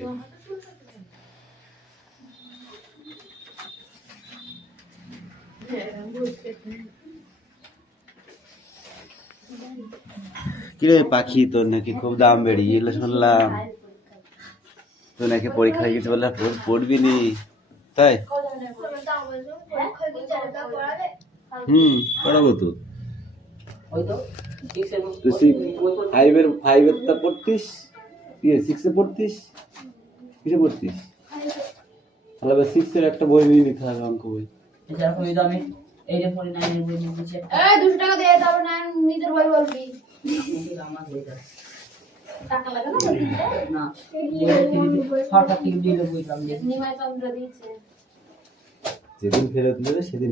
আজকে। কিরে পাখি, তোর নাকি খুব দাম বেরিয়ে গেল শুনলাম। তোর নাকি পরীক্ষা হয়ে গেছে বলে পড়বি নি, তাই? পড়াবো তো। ফাইভের তা পড়তিস, সিক্সে পড়তিস, কিসে পড়তিস? তাহলে সিক্সের একটা বই নিয়ে নিতে হবে, অঙ্ক বই। যেদিন ফেরত নেবে সেদিন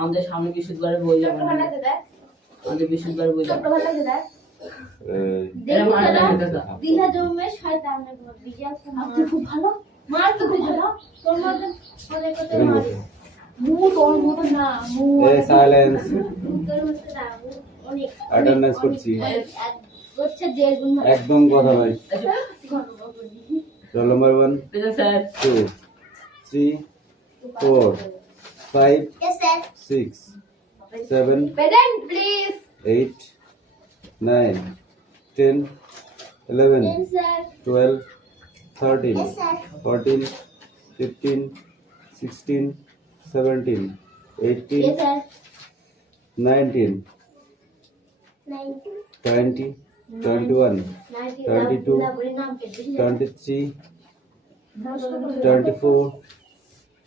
আমাদের সামনে বিশুদ্ধবারের বই যাবে, আমাদের বিশুদ্ধবারের বই যাবে। খুব ভালো মার, তো খুব ভালো তোর মধ্যে একদম কথা ভাই। রোল নাম্বার 1 2 3 4 5 6 7 8 9 10 11 12 13 14 15 16 17 18 19 20 21 22 23 24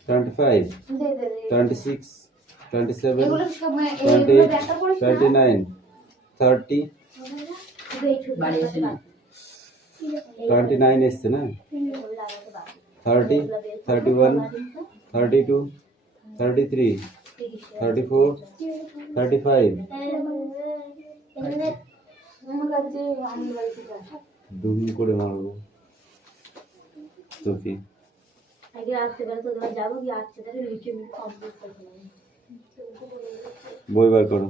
25 26 27 28 29 30 29 এসছে না, 30 31 32 33 34 35 দুম করে মারবো তোকে। বই বার করো।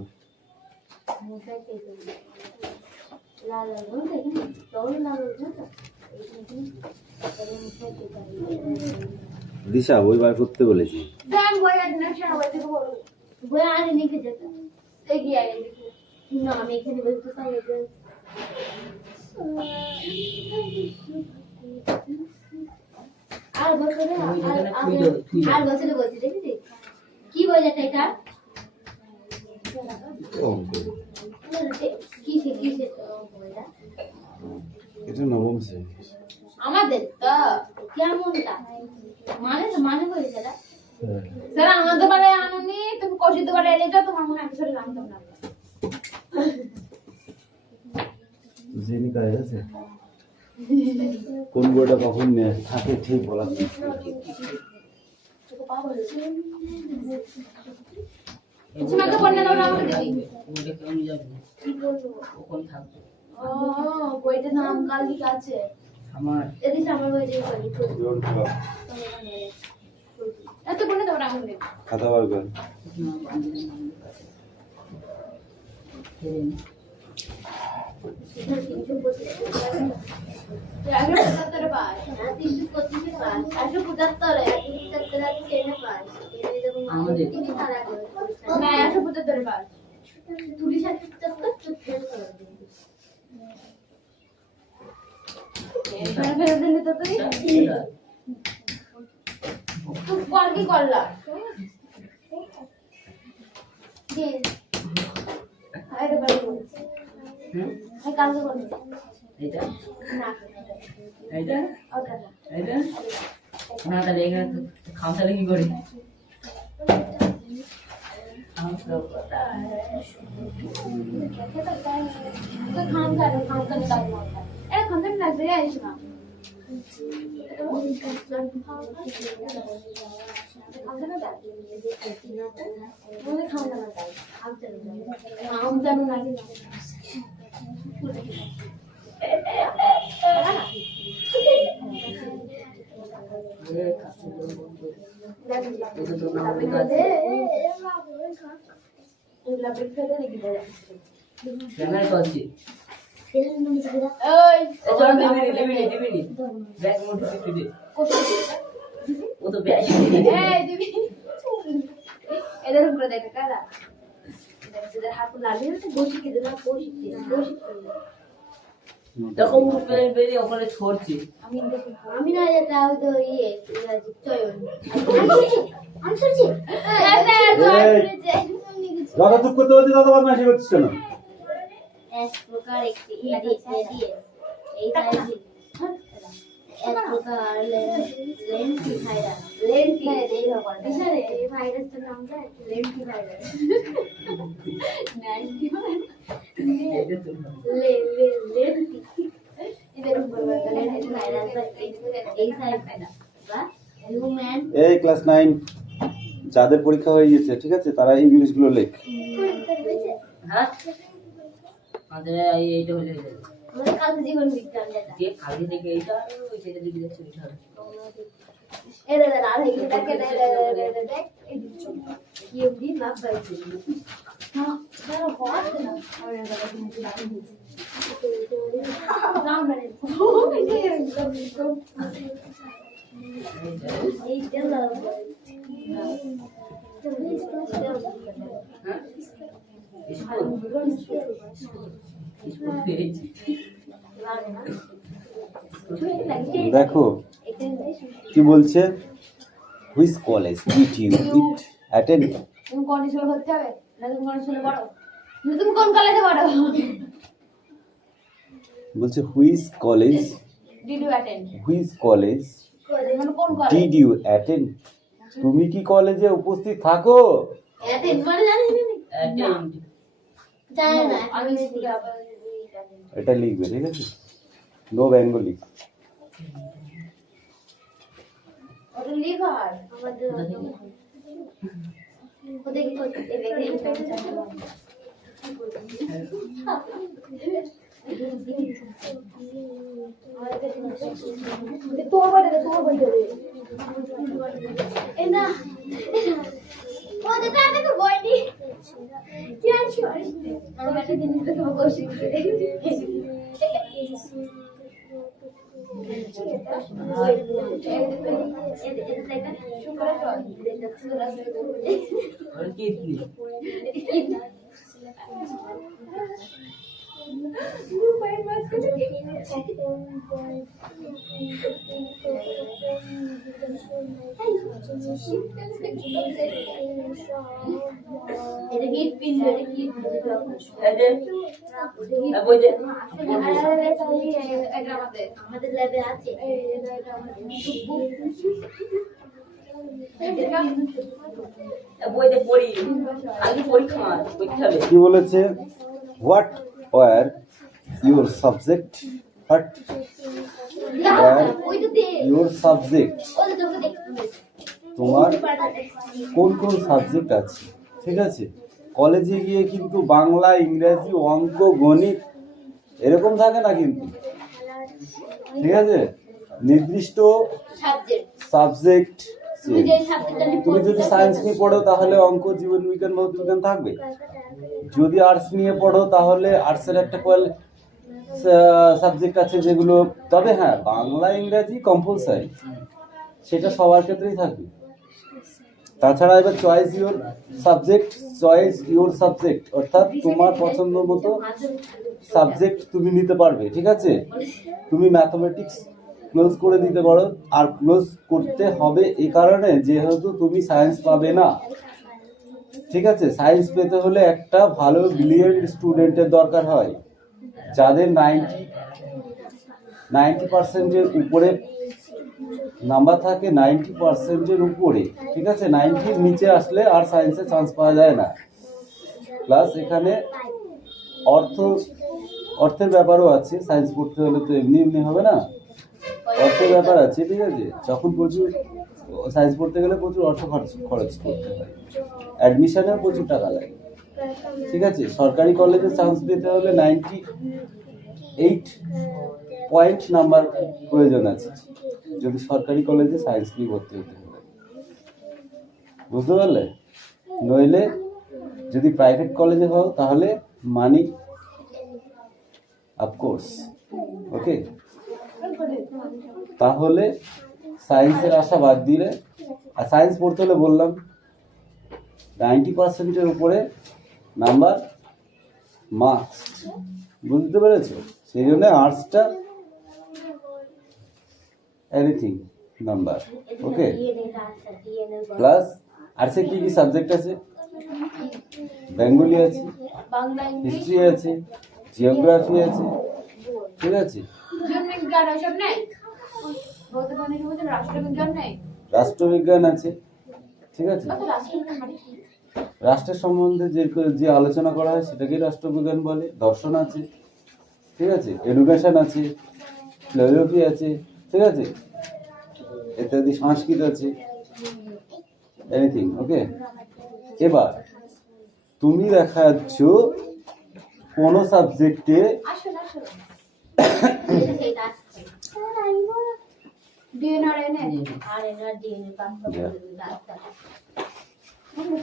দিশা বই বার করতে বলেছি। আমি এখানে বলতে চাই আর বছরে বলছি দেখি কি বই যেটা এটা এটা নবম শ্রেণী আমাদের তো কেমনটা মানে বই সেটা স্যার আমাদের বারে আনুনি, তুমি কষিতে বারে এলে যাও, তোমার মনে আসলে জানতাম না। জেনি কাজ আছে কোন বইটা কখন নিয়ে থাকে ঠিক বলা বইটার নাম কাল লিখে আছে আমার, এদিন আমার বই দিয়ে এত কোনে দাও রাম করে খাতা বার কর। কি করলা কালকে করবো এইটা এইটা এইটা না, তাহলে এখানে খামসালে কি করি? ওই চলো দিবি ব্যাগ মধ্যে দিবি ও তো ব্যাগ এই দিবি এরকম করে দেখে কারা যাদের হাত লাগিয়ে তো বসে কি দেনা বসে দেখো উপরে বেরিয়ে ওখানে ছড়ছে আমি না যেটা ওই তো ইয়ে চয়ন আমি শুনছি দাদা চুপ করতে বলছি, দাদা বদমাইশি করছিস কেন? এক প্রকার একটি এই তাইজি এক প্রকার লেন্টি ভাইরাস লেন্টি এই ব্যাপার বিশালে এই ভাইরাসটার নাম কি লেন্টি ভাইরাস 90 লেন্টি এদের উপর লেন্টি ভাইরাস এই সাইড বা হিউম্যান এই ক্লাস 9 যাদের পরীক্ষা হয়ে গেছে, ঠিক আছে, তারা ইংলিশ গুলো লেখ। হ্যাঁ আমাদের এইটা হলে হয়ে যাবে আমাদের কাছে জীবন বিজ্ঞান যেটা যে কালকে থেকে এইটা ওই সেটা দিকে যাচ্ছে ওইটা হবে এরে আর এইটাকে দেখ এই দিচ্ছো কি অবধি মাপ পাইছি হ্যাঁ বড় হওয়ার না আর এটা কিন্তু দাঁড়িয়ে দিচ্ছি নাম মানে এই তেল হ্যাঁ স্কুল পেয়েছি দেখো কি বলছে, which college did you it attend? তুমি কোন স্কুলে ভর্তি হবে না তুমি কোন স্কুলে পড়ো না তুমি কোন কলেজে পড়ো বলছে which college, did you attend which college মানে কোন কলেজ ডিড ইউ অ্যাটেন্ড? তুমি কি কলেজে উপস্থিত থাকো? এতে মানে জানিস না অ্যাটেন্ড জানি না আমি স্কুলে আবার এটা লিখবে, ঠিক আছে, নো বেঙ্গলি। ওটা লিখা হয় আমাদের ওদের কি করতে তোমার বাড়িতে না ওদের তাতে তো বইনি কি আনছি আমার একটা জিনিস তো বসে আর কি কি এটা কি পিন এটা কি বই দে আমাদের ল্যাবে আছে বই দে পড়ি আগে পরীক্ষা পরীক্ষা হবে কি বলেছে, what were your subject, what were your subject, তোমার কোন কোন সাবজেক্ট আছে, ঠিক আছে। কলেজে গিয়ে কিন্তু বাংলা, ইংরেজি, অঙ্ক, গণিত এরকম থাকে না কিন্তু, ঠিক আছে, নির্দিষ্ট সাবজেক্ট। তুমি যদি সায়েন্স নিয়ে পড়ো তাহলে অঙ্ক, জীবন বিজ্ঞান, ভৌত বিজ্ঞান থাকবে। যদি আর্টস নিয়ে পড়ো তাহলে আর্টসের একটা সাবজেক্ট আছে যেগুলো, তবে হ্যাঁ বাংলা ইংরাজি কম্পালসারি, সেটা সবার ক্ষেত্রেই থাকবে। তাছাড়া এবার চয়েস ইউর সাবজেক্ট, অর্থাৎ তোমার পছন্দ মতো সাবজেক্ট তুমি নিতে পারবে, ঠিক আছে। তুমি ম্যাথমেটিক্স ক্লোজ করে দিতে পারো, আর ক্লোজ করতে হবে এই কারণে যেহেতু তুমি সায়েন্স পাবে না, ঠিক আছে। সায়েন্স পেতে হলে একটা ভালো ব্রিলিয়েন্ট স্টুডেন্টের দরকার হয়, যাদের 90% উপরে নাম্বার থাকে, 90% উপরে, ঠিক আছে। 90 নিচে আসলে আর সায়েন্সে চান্স পাওয়া যায় না। প্লাস এখানে অর্থের ব্যাপারও আছে, সায়েন্স পড়তে হলে তো এমনি হবে না, অর্থের ব্যাপার আছে, ঠিক আছে। যখন প্রচুর সায়েন্স পড়তে গেলে প্রচুর অর্থ খরচ করতে হয়, অ্যাডমিশনেও প্রচুর টাকা লাগে, ঠিক আছে। সরকারি কলেজে চান্স পেতে হলে 98 পয়েন্ট নাম্বার প্রয়োজন আছে যদি সরকারি কলেজে সায়েন্স নিয়ে ভর্তি হতে হবে, বুঝতে পারলে। নইলে যদি প্রাইভেট কলেজে হও তাহলে মানি অফকোর্স। ওকে, তাহলে সায়েন্সের আশা বাদ দিলে, আর সায়েন্স পড়তে হলে বললাম 90%-এর উপরে নাম্বার মার্কস, বুঝতে পেরেছো? সেই জন্য আর্টসটা এনিথিং নাম্বার। ওকে, প্লাস আর্টসে কি কি সাবজেক্ট আছে? বেঙ্গলি আছে, বাংলা, ইংলিশ, হিস্ট্রি আছে, জিওগ্রাফি আছে, ঠিক আছে? জীববিজ্ঞান এসব নেই? বলতে পারেন কি রাষ্ট্রবিজ্ঞান নেই? রাষ্ট্রবিজ্ঞান আছে, ঠিক আছে? কত রাষ্ট্রবিজ্ঞান মানে কি? রাষ্ট্রের সম্বন্ধে যে আলোচনা করা হয় সেটাকেই রাষ্ট্রবিজ্ঞান বলে। দর্শন আছে, ঠিক আছে? এডুকেশন আছে, ফিলোসফি আছে, ঠিক আছে? ইত্যাদি, সংস্কৃত আছে, এনিথিং। ওকে, এবার তুমি দেখাচ্ছ কোন সাবজেক্টে আসুন আসুন। সেটা ডিএনআরএনএ আর এনার ডিএনএ বাচ্চা ডাক্তার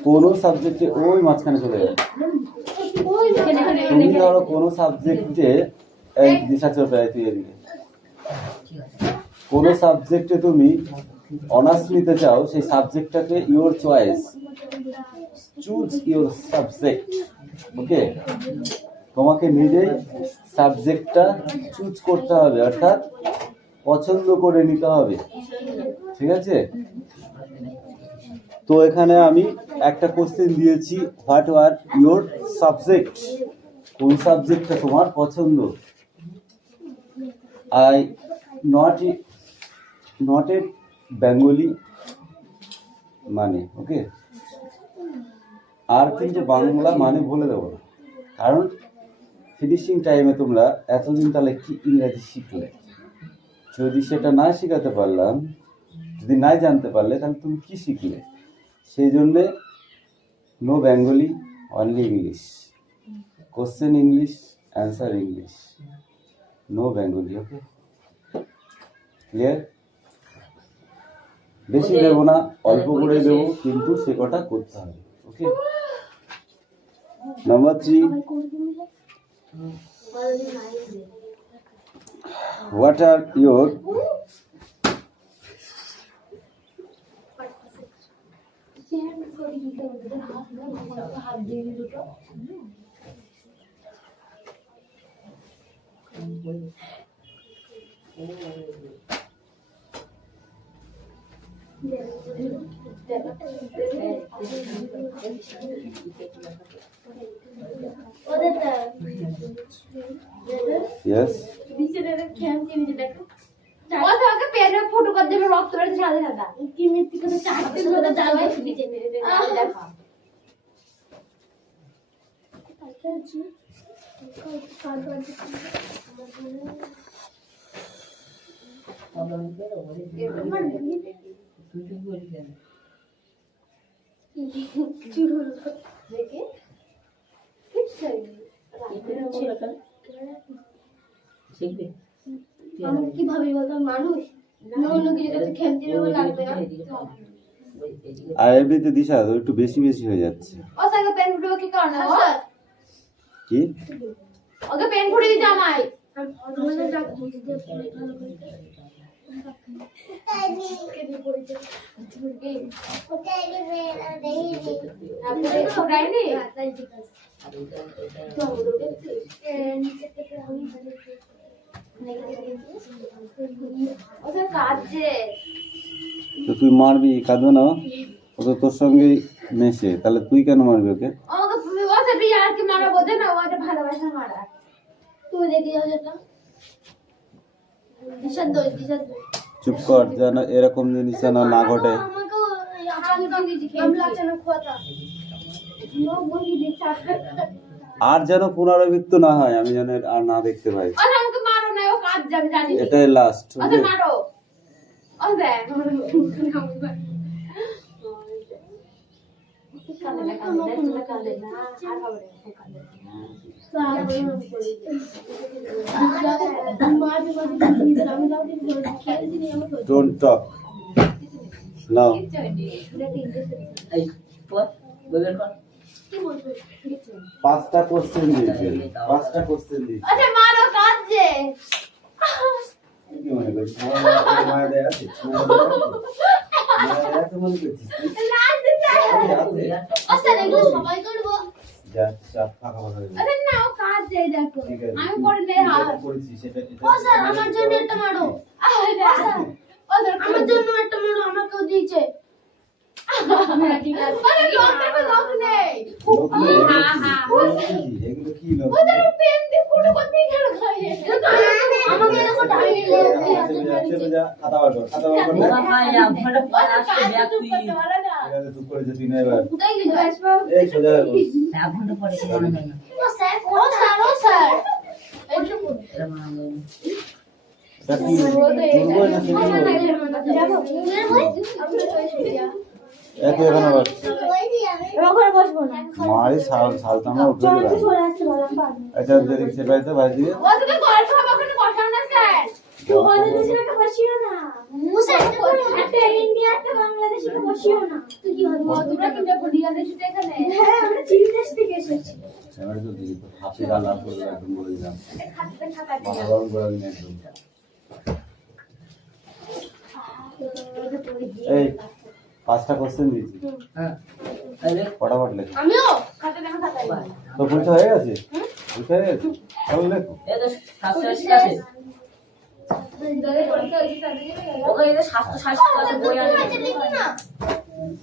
কোন সাবজেক্টে ওই মাঝখানে চলে যাবে। ওই তুমি ধরো কোন সাবজেক্টে এই দিশা চোপড়া তুই এদিকে, কোন সাবজেক্টে তুমি অনার্স নিতে চাও, সেই সাবজেক্টটাকে your choice, choose your subject. Okay, তোমাকে নিজেই সাবজেক্টটা চুজ করতে হবে, অর্থাৎ পছন্দ করে নিতে হবে, ঠিক আছে? তো এখানে আমি একটা কোশ্চেন দিয়েছি, হোয়াট আর ইওর সাবজেক্ট, কোন সাবজেক্টটা তোমার পছন্দ। আই নট এ বেঙ্গলি মানে, ওকে? আর কিন্তু বাংলা মানে বলে দেবো না, কারণ ফিনিশিং টাইমে তোমরা এতদিন তাহলে কি ইংরাজি শিখলে, যদি সেটা না শেখাতে পারলাম, যদি না জানতে পারলে, তাহলে তুমি কি শিখলে? সেই জন্যে no Bengali, only English, question English, answer English, no Bengali. Okay, clear? বেশি দেবো না, অল্প করে দেবো, কিন্তু সে কটা করতে হবে। ওকে, নাম্বার 3, হোয়াট আর ইয়োর হাত দিয়ে দুটো ইয়েস, ওকে পেনে ফটো করে দেবে, রক্ত বেরোতে সাদা সাদা কি মিথ্যে করে চারটে করে দাঁড়ায় দেখা দেখে শিখবে আমি কি ভাবি বলতো, মানুষ অন্য কিছু কাছে খেলতে লাগবে না। আর এমনিতে দিশা তো একটু বেশি বেশি হয়ে যাচ্ছে। ও সাকে পেন ফুটে কি কারণে ও কি ওকে পেন ফুটে দিতে আমায় আমাদের ডাক বুঝতে ভালো করে আপনি ফুটাইনি ও স্যার কাজে তো তুই মারবি, কাঁদবে না ও তো তোর সঙ্গে মেশে, তাহলে তুই কেন মারবি ওকে? আমাকে ও স্যার আর কি মারা বোঝে না, ও একটা ভালোবাসা মারা তুই দেখি যেটা দিশার দই চুপ কর, যেন এরকম জিনিস যেন না ঘটে। আর যেন পুনরাবৃত্তি না হয়, আমি যেন আর না দেখতে পাই। আমাকে মারো না, ও কাজ যাবে জানি। এটাই লাস্ট। ওকে মারো ও দেখ ডোন্ট টক নাও। এই পর বইবের কর কি বলছো? 5টা কোশ্চেন দিয়েছে, 5টা কোশ্চেন দিয়েছে। আচ্ছা মারো কাঁদছে। কি মনে করছিস মায়া দেয়া আছে? মায়া আছে মনে করছিস তুই? আচ্ছা এগুলো সবাই করবো। যা চাপ ফাঁকা ফাঁকা হয়ে গেল। আরে না ও কাঁদছে দেখো। ঠিক আছে, আমি তুই করে নেই হাত। যেটা করেছিস সেটা ও স্যার আমার জন্য একটা মারো। ও স্যার আমার জন্য একটা মারো, আমাকেও দিয়েছে। হ্যাঁ ঠিক আছে। আরে লোক দেখো লোক নেই। এগুলো কি লোক? ও স্যার পেন দিয়ে ফুটো করতে গেল খাইয়ে। আমাকে দেখো ডাইনি চলে যা, খাতা বার কর, খাতা বার কর। বাবা ভাই আপনারা ও স্যার আসতে কাজ ব্যাগ চুপ তুই করতে পারে না। ঠিক আছে, চুপ করে যা, তুই না এবার। কোথায় গেলি? এই সোজা হয়ে বস। এক ঘন্টা পরে কি মনে হয় না ও স্যার, ও স্যার, ও স্যার। এইটা বল। এটা মনে হয় না। এটা কি? করবো না সেটা যাবো। এত এখানে বস। ওখানে বসবো না। মারি সালতানা উঠে চল গেল। তুই চলে আসতে বললাম পারবো। আচ্ছা যেদিক সে পাইতে ভাজি দিয়ে ও তুমি গল্প হবে ওখানে বসাও না স্যার। তুই বাংলাদেশের বসিও না। ও স্যার একটা ইন্ডিয়া একটা বাংলাদেশের বসিও না। তুই কি হবে? ও তোমরা কি যাবো রিয়ালে শুতে এখানে? হ্যাঁ আমরা চীন দেশ থেকে এসেছি। এবারে তো দিই তো হাতে গাল আর করে একদম বলে দিলাম, খাতা খাতা মাথা গরম করে দিন একদম। এই 5টা কোশ্চেন দিয়েছি, হ্যাঁ আরে ফটাফট লেখো। আমিও খাতা দেখো খাতা। তো পরীক্ষা হয়ে গেছে? পরীক্ষা হয়ে গেছে, তাহলে লেখো। এটা 780 আছে যাদের পরীক্ষা হয়েছে তাদের জন্য গেল। ওকে এটা 760 আছে বই আনে লিখি না।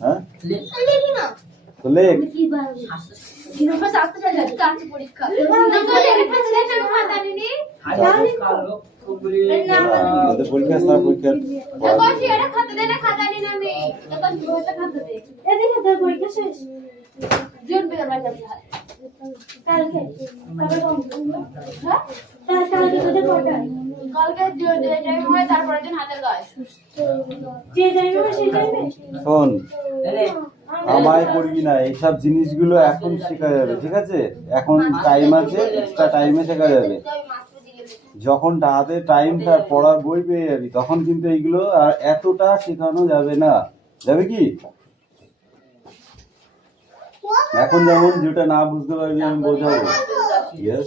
হ্যাঁ লিখি না। তো লেখ। কি ভালো। 760 দিনভর সাথে যাচ্ছে কাছে পরীক্ষা। নঙ্গল এর পাশে দেখেন খাতা নিনি। আরে কালো খুবলি ওদের পরীক্ষা আসতে পরীক্ষার বসি এটা খাতা দে না খাতা নিন আমি। এখন বইটা খাতা দে। এদিকে তোর পরীক্ষা শেষ। জোর বের বাজা বিহার। কালকে তবে কম। হ্যাঁ? কালকে তোদের কটা? কালকে যে টাইম হয় তারপরের দিন হাতের কাজ। যে টাইমে হবে সেই টাইমে? শোন, আরে আমায় করবি না, এইসব জিনিসগুলো এখন শেখা যাবে, ঠিক আছে? এখন টাইম আছে, এক্সট্রা টাইমে শেখা যাবে। যখন হাতে টাইম পড়ার বই পেয়ে যাবি তখন কিন্তু এইগুলো আর এতটা শেখানো যাবে না, যাবে কি? এখন যেমন যেটা না বুঝতে পারবি আমি বোঝাবো। Yes?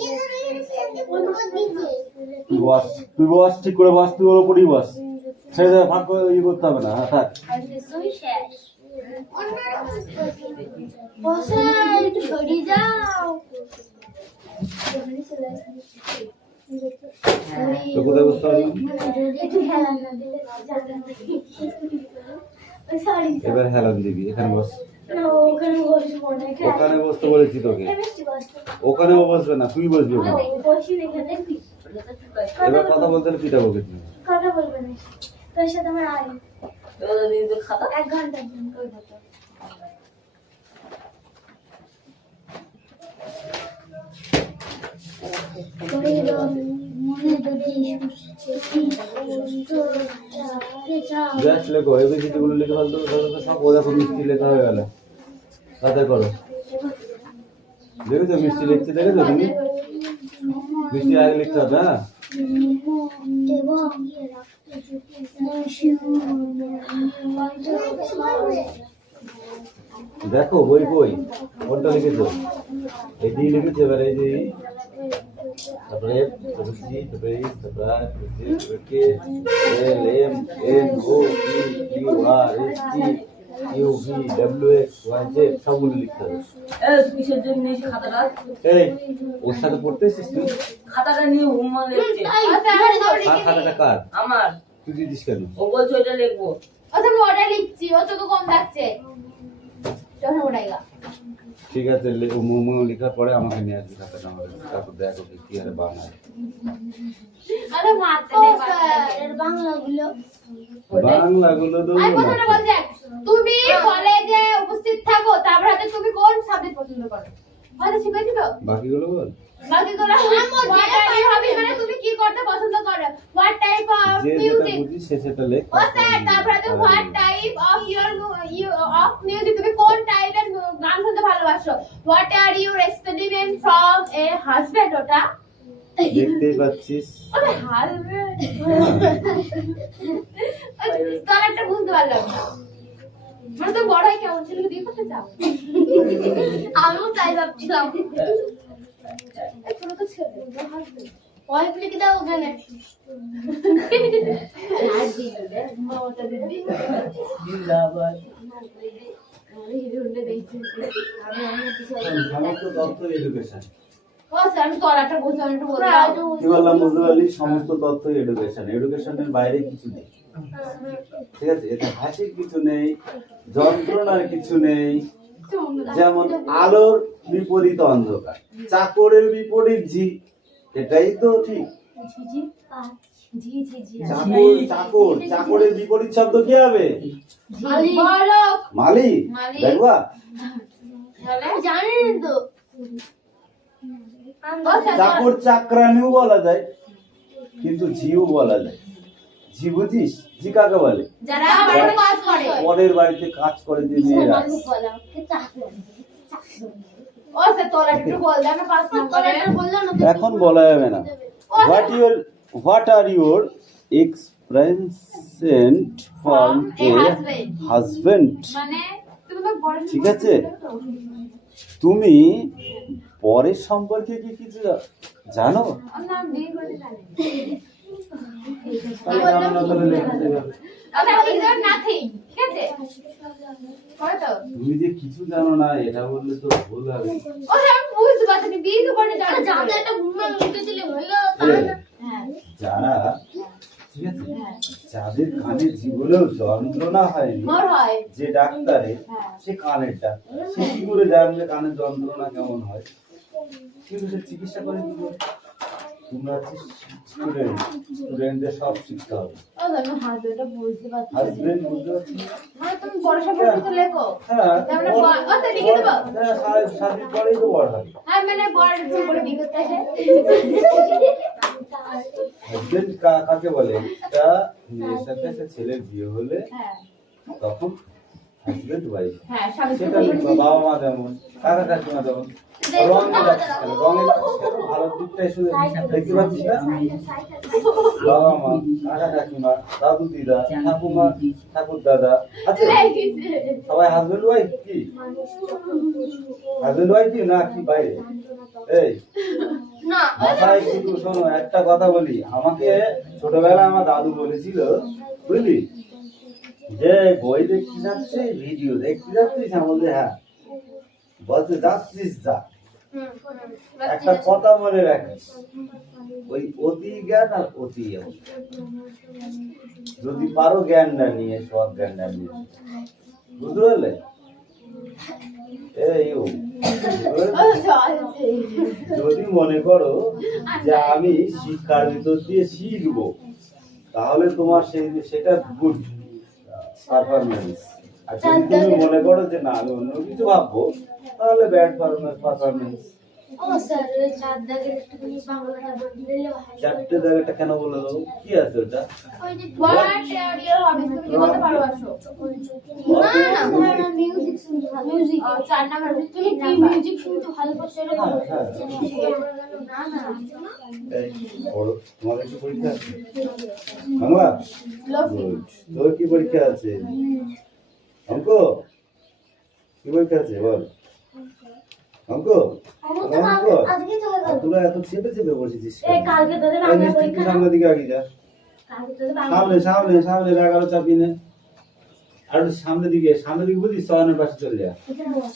তুই বস ঠিক করে বস, তুই ওর উপরই বস, ছেড়ে দেবে ফাঁক করে ইয়ে করতে হবে না। হ্যাঁ থাক। বসে একটু সরিয়ে যাও। তো কোথায় বসতে হবে? একটু হেলা না দিলে সরি এবার হেলান দিবি, এখানে বস। না ওখানে বসবো না। ওখানে বসতে বলেছি তোকে, কেমিস্ট্রি বসবো। ওখানেও বসবে না, তুই বসবি ওখানে। বসি এখানে দেখবি। এবার কথা বলতে হলে পিটা বকে তুমি। কথা বলবে না। তোর সাথে আমার আই তোদের দিন খাতা 1 ঘন্টা দিন কই কথা। মনে যদি ব্যাস লেখো, এবিসিডি গুলো লিখে ফেলতে হবে, সব ও দেখো মিষ্টি লেখা হয়ে গেল। তাতে করো, দেখেছো মিষ্টি লিখছে, দেখেছো তুমি? মিষ্টি আগে লিখতে হবে। হ্যাঁ দেখো বই বই কোনটা লিখেছো? এটি লিখেছে, এবার এই যে তারপরে সি, তারপরে ই, তারপরে আর, তারপরে K, L M N O P Q R S T U V W X Y Z সবগুলো লিখতে হবে। এ কিসের জন্য নিয়েছি খাতাটা এই ওর সাথে পড়তেছিস তুই? খাতাটা নিয়ে হোমওয়ার্ক লিখছে আর খাতাটা কার? আমার তুই দিদিস কেন? ও বলছে ওইটা লিখবো ও তো অর্ডার লিখছি ও চোখে কম যাচ্ছে। চলো ওটাইগা। ঠিক আছে, মোমো লেখার পরে আমাকে নিয়ে আসবি খাতাটা আমার কাছে, তারপর দেখো কি আরে বানায়। আরে মারতে ও নেই স্যার এর বাংলাগুলো বাংলাগুলো তো আমি প্রশ্নটা বলছি, তুমি কলেজে উপস্থিত থাকো তারপর হাতে তুমি কোন সাবজেক্ট পছন্দ করো? হয়তো শিখেছি তো বাকিগুলো বল। বাকিগুলো what are your hobbies মানে তুমি কি করতে পছন্দ করো? what type of যে যেটা music? বুঝিস সে সেটা লেখ। ও স্যার তারপর হাতে what type of your of music তুমি কোন টাইপের গান শুনতে ভালোবাসো? what are your experiment from a husband ওটা? দেখতেই পাচ্ছিস। আরে হাসবেন্ড। তার একটা বুঝতে পারলাম না। মানে তো বড় হয় কেমন ছেলেকে বিয়ে করতে চাও? আমিও তাই ভাবছিলাম। ছোট তো ছেলে ওই লিখে দাও ওখানে। আর দিদি রে মমতা দিদি জিন্দাবাদ। আরে হিরো উঠে দেখছি আমি কিছু সমস্ত তথ্য এডুকেশন। ও স্যার আমি তলাটা বলছিলাম একটু বললাম কি বললাম বুঝতে পারলি? সমস্ত তথ্য এডুকেশন। এডুকেশনের বাইরে কিছু নেই, ঠিক আছে? এতে হাসির কিছু নেই, যন্ত্রণার কিছু নেই। যেমন আলোর বিপরীত অন্ধকার, চাকরের বিপরীত ঝি, এটাই তো ঠিক। জি জি জি জি চাকরের বিপরীত শব্দ কি হবে? বলক মালিক। মালিক। দেখবা, জানি তো। ও স্যার চাকর চাকরানিও বলা যায়, কিন্তু ঝিও বলা যায়। ঝি বুঝিস? ঝি কাকে বলে? যারা বাড়িতে কাজ করে পরের বাড়িতে কাজ করে যে মেয়েরা। ও স্যার তলাটা একটু বল দাও না 5 নম্বরে এখন বলা যাবে না। What are your expectations from a husband? মানে তুমি তো বড় ঠিক আছে? তুমি পরের সম্পর্কে কি কিছু জানো? না বিয়ে করতে জানি আচ্ছা ইজ নাথিং ঠিক আছে করে তো তুমি যে কিছু জানো না এটা বললে তো ভুল হবে। ও স্যার আমি বুঝতে পারছি না বিয়ে তো করতে জানি জানতে একটা ঘুমা লিখেছিলে হয়ে গেল তা এ, না। হ্যাঁ যারা, ঠিক আছে, যাদের কানে জীবনেও যন্ত্রণা হয়নি, মোর হয় যে ডাক্তারে, হ্যাঁ। সে কানের ডাক্তার, সে কি করে জানবে কানের যন্ত্রণা কেমন হয়? কিন্তু সে চিকিৎসা করে কি করে? তোমরা হচ্ছে স্টুডেন্টদের সব শিখতে হবে। ও জানো হাজবেন্ডটা বুঝতে পারছি হাজবেন্ড বুঝতে পারছি? মানে তুমি বড় সম্পর্ক তো লেখো হ্যাঁ, তারপরে ও স্যার লিখে দেবো হ্যাঁ, শাদির পরেই তো বড় হবে। হ্যাঁ মানে বড় একটু করে বিয়ে করতে আসে হাজবেন্ড কাকে বলে? একটা মেয়ের সাথে একটা ছেলের বিয়ে হলে হ্যাঁ তখন হাজবেন্ড ওয়াইফ। হ্যাঁ স্বামী সেটা বাবা মা যেমন, কাকা কাকিমা যেমন, রঙে যাচ্ছে কেন? রঙে যাচ্ছে কেন? ভালো দিকটাই শুধু দেখতে পাচ্ছিস না? বাবা মা, কাকা কাকিমা, দাদু দিদা, ঠাকুমা, ঠাকুর দাদা, আছে সবাই হাজবেন্ড ওয়াইফ কি? হাজবেন্ড ওয়াইফ কি না কি বাইরে? এই না মাথায় শুধু শোনো, একটা কথা বলি, আমাকে ছোটবেলায় আমার দাদু বলেছিল, বুঝলি, যে বই দেখতে যাচ্ছিস, ভিডিও দেখতে যাচ্ছিস? আমি বলছি হ্যাঁ। বলতে যাচ্ছিস যা, একটা কথা মনে রাখিস, ওই অতি জ্ঞান আর অতি জ্ঞান। যদি পারো জ্ঞানটা নিয়ে, সব জ্ঞানটা নিয়ে, বুঝতে পারলে? এই ও, যদি মনে করো যে আমি শিক্ষার ভিতর দিয়ে শিখবো, তাহলে তোমার সেটা গুড পারফরমেন্স। আর যদি তুমি মনে করো যে না আমি অন্য কিছু ভাববো, তাহলে ব্যাড পারফরমেন্স। ও স্যার ওই চার দাগের একটুখানি বাংলাটা বললে হয়। চারটে জায়গাটা কেন বলে দেবো? কি আছে ওটা? ওই যে হোয়াট আর ইওর হবিস তুমি কি বলতে ভালোবাসো না না মিউজিক শুনতে ভালো মিউজিক 4 নাম্বার তুমি কি মিউজিক শুনতে ভালোবাসো এটা বলো। না না এই পড়ো, তোমাদের কি পরীক্ষা আছে? বাংলা? Good. তোর কি পরীক্ষা আছে? অঙ্ক? কি পরীক্ষা আছে বল? অঙ্ক? অঙ্ক? আজকে তো হলো তোরা এত চেপে চেপে বসেছিস কেন? এই কালকে তোদের এই বাংলা মিষ্টি, পরীক্ষা তুই সামনের দিকে আগিয়ে যা। কালকে তোদের বাংলা সামনে সামনে সামনে এগারো চাপিয়ে নে। আর একটু সামনের দিকে বুঝিস, সয়নের পাশে চলে যা। এখানে বস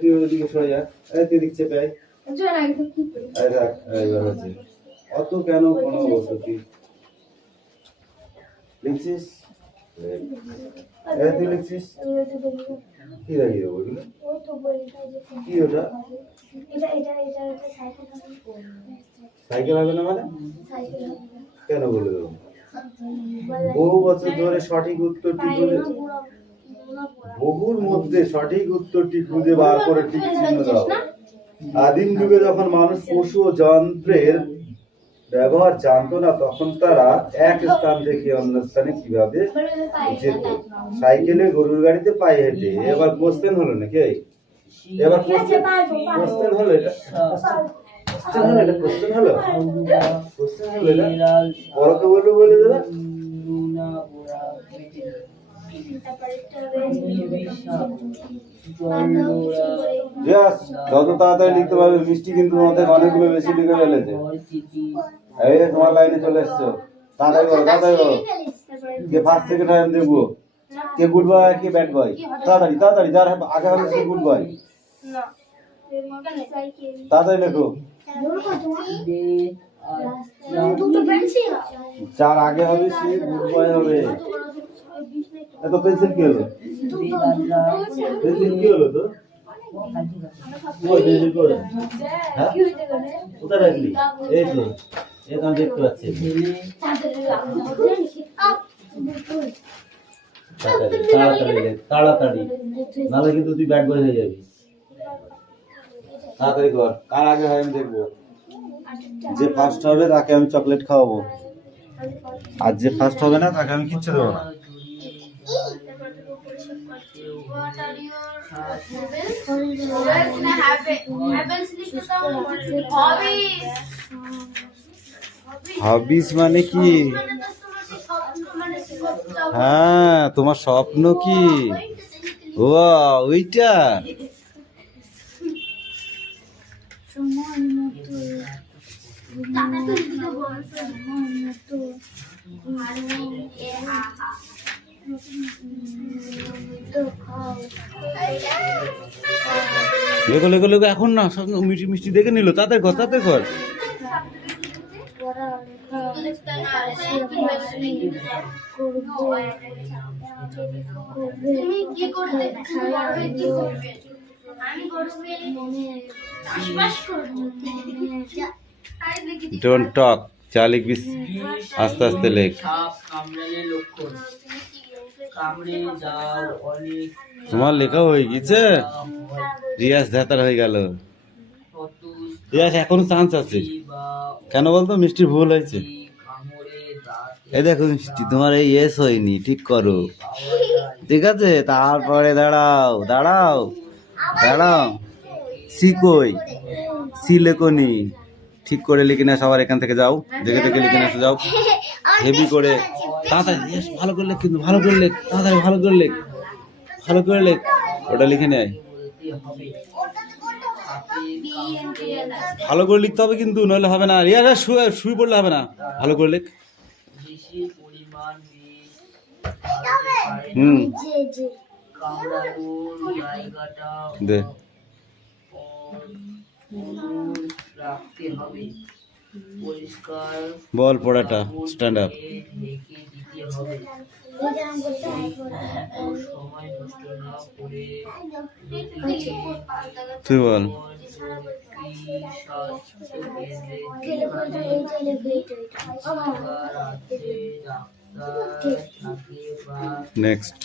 তুই ওদিকে সরে যা। তুই দিক চেপে আয়। চল না একটু কি করি এই দেখ, এইবার হচ্ছে। অত কেন কোনো বসতি লিখছিস? তুই লিখছিস? কি লাগিয়ে দেবো ওগুলো? ওই তো বইটা যে কি ওটা? এটা সাইকেল সাইকেল হবে না মানে? সাইকেল কেন বলে দেবো? বহু বছর ধরে সঠিক উত্তরটি খুঁজে, বহুর মধ্যে সঠিক উত্তরটি খুঁজে বার করে ঠিক চিহ্ন দাও। আদিম যুগে যখন মানুষ পশু ও যন্ত্রের ব্যবহার জানতো না, তখন তারা এক স্থান থেকে অন্য স্থানে কিভাবে যেত? সাইকেলে, গরুর গাড়িতে, পায়ে হেঁটে। এবার কোশ্চেন হলো নাকি? এবার কোশ্চেন হলো এটা? কোশ্চেন হলো এটা? পরকে বলবো বলে দেবে। Yes, যত তাড়াতাড়ি লিখতে পারবে। মিষ্টি কিন্তু তোমাদের অনেকগুলো বেশি লিখে ফেলেছে। এই যে তোমার লাইনে চলে এসছো, তাড়াতাড়ি করো, তাড়াতাড়ি করো। কে ফার্স্ট সেকেন্ড হয় আমি দেখবো, কে গুড বয় কে ব্যাড বয়। তাড়াতাড়ি তাড়াতাড়ি, যার আগে হবে সে গুড বয়। তাড়াতাড়ি লেখো, যার আগে হবে সে গুড বয় হবে। এত পেন্সিল কি হলো, পেন্সিল কি হলো তো? ওই পেন্সিল করে হ্যাঁ কোথায় রাখলি? এই তো, এই তো আমি দেখতে পাচ্ছি। তাড়াতাড়ি তাড়াতাড়ি লেখ, তাড়াতাড়ি, নাহলে কিন্তু তুই ব্যাড বয় হয়ে যাবি। তাড়াতাড়ি কর, কার আগে হয় আমি দেখবো। যে ফার্স্ট হবে তাকে আমি চকলেট খাওয়াবো, আর যে ফার্স্ট হবে না তাকে আমি কিচ্ছু দেবো না। হবিস মানে কি? হ্যাঁ, তোমার স্বপ্ন কি? ও ওইটা। লেখো লেখো লেখো, এখন না, সব মিষ্টি মিষ্টি দেখে নিল। তাড়াতাড়ি কর, তাড়াতাড়ি কর। তুমি কি করতে আমি ডোন্ট টক, যা লিখবি আস্তে আস্তে লেখ। সাপ কামড়ালে লক্ষণ, কামড়ে যাও অনেক। তোমার লেখা হয়ে গেছে, রিয়াজ ধাতার হয়ে গেল। রিয়াজ এখনো চান্স আছে, কেন বলতো? মিষ্টির ভুল হয়েছে। এই দেখো মিষ্টি, তোমার এই এস হয়নি, ঠিক করো। ঠিক আছে, তারপরে দাঁড়াও দাঁড়াও দাঁড়াও। সি কই? সি লেখনি, ঠিক করে লিখে না। সবার এখান থেকে যাও, দেখে দেখে লিখে না যাও, হেভি করে। তাড়াতাড়ি ভালো করে লেখ, কিন্তু ভালো করে লেখ, তাড়াতাড়ি ভালো করে লেখ, ভালো করে লেখ। ওটা লিখে নেয়, ভালো করে লিখতে হবে কিন্তু, নইলে হবে না। রিয়া শুয়ে পড়লে হবে না, ভালো করে লেখ। দে বল পড়াটা, স্ট্যান্ড আপ। তুই বল। নেক্সট।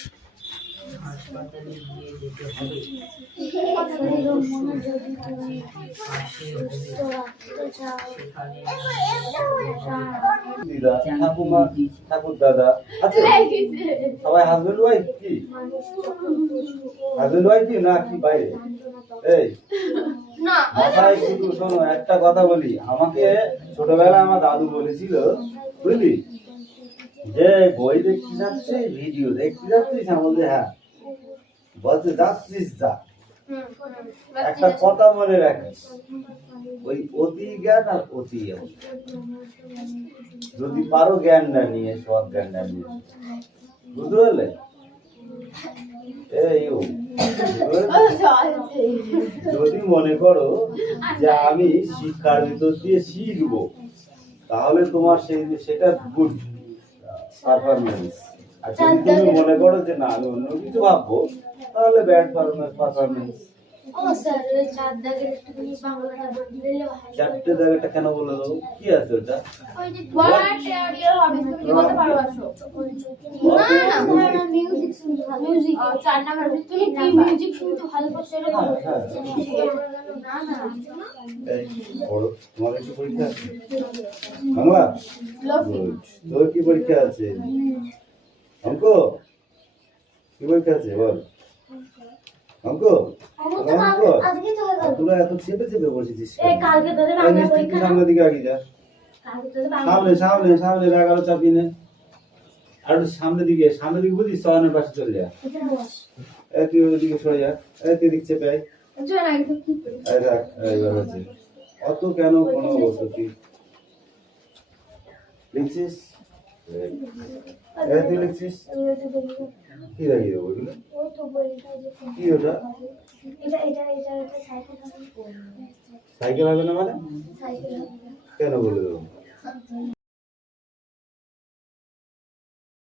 দিদা, ঠাকুমা, ঠাকুর দাদা আছে সবাই। হাজবেন্ড ওয়াইফ কি? হাজবেন্ড ওয়াইফ কি না কি বাইরে? এই মাথায় শুধু শোনো, একটা কথা বলি। আমাকে ছোটবেলায় আমার দাদু বলেছিল, বুঝলি, যে বই দেখতে যাচ্ছিস, ভিডিও দেখতে যাচ্ছিস? আমি বলছি হ্যাঁ। বলছে যাচ্ছিস যা, একটা কথা মনে রাখিস, ওই অতি জ্ঞান আর অতি জ্ঞান। যদি পারো জ্ঞানটা নিয়ে, সব জ্ঞানটা নিয়ে, বুঝতে পারলে? এই যদি মনে করো যে আমি শিক্ষার ভিতর দিয়ে শিখবো, তাহলে তোমার সেটা গুড পারফরমেন্স। আর যদি তুমি মনে করো যে না আমি অন্য কিছু ভাববো, তাহলে ব্যাড পারফরমেন্স। চারটে জায়গাটা কেন বলে দেবো? কি আছে ওটা? তোমাদের কি পরীক্ষা আছে? বাংলা? তোর কি পরীক্ষা আছে? অঙ্ক কি পরীক্ষা আছে বল? অঙ্ক? তোরা এত চেপে চেপে বসেছিস, সামনের দিকে আগে যা। সামনে সামনে সামনে, ব্যাগ আরো চাপিয়ে নে। আর একটু সামনের দিকে বুঝিস সয়নের পাশে চলে যা। তুই ওদিকে সরে যা। তুই দিক চেপে আয়। এই দেখ, এইবার হচ্ছে। অত কেন কোনো বসতি লিখছিস? তুই লিখছিস কি লাগিয়ে দেবো এগুলো? কি ওটা? সাইকেল হবে না মানে কেন বলে দেবো?